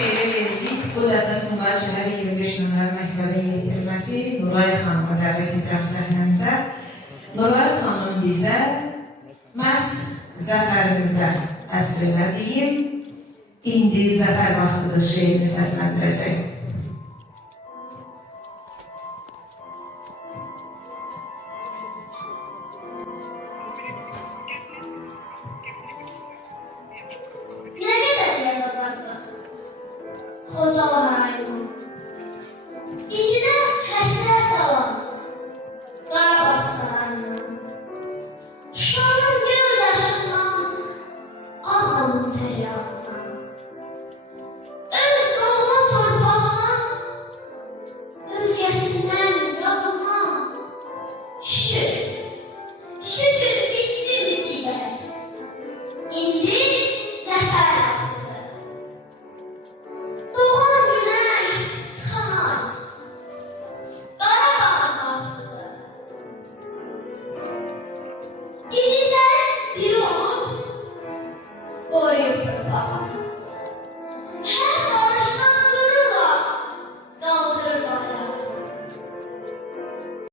şeiri verdik. Bu dəfə Sumqayıt şəhəri 25 nömrə məktəbə yetirilməsi Nuray xanıma dəvət edirəm səhnəmizə. Nuray xanım bizə məhz zəfərimizə əsr elədiyim, indi zəfər vaxtıdır şeirini səsləndirəcək. Nə qədər yazacaqdır? Xocalı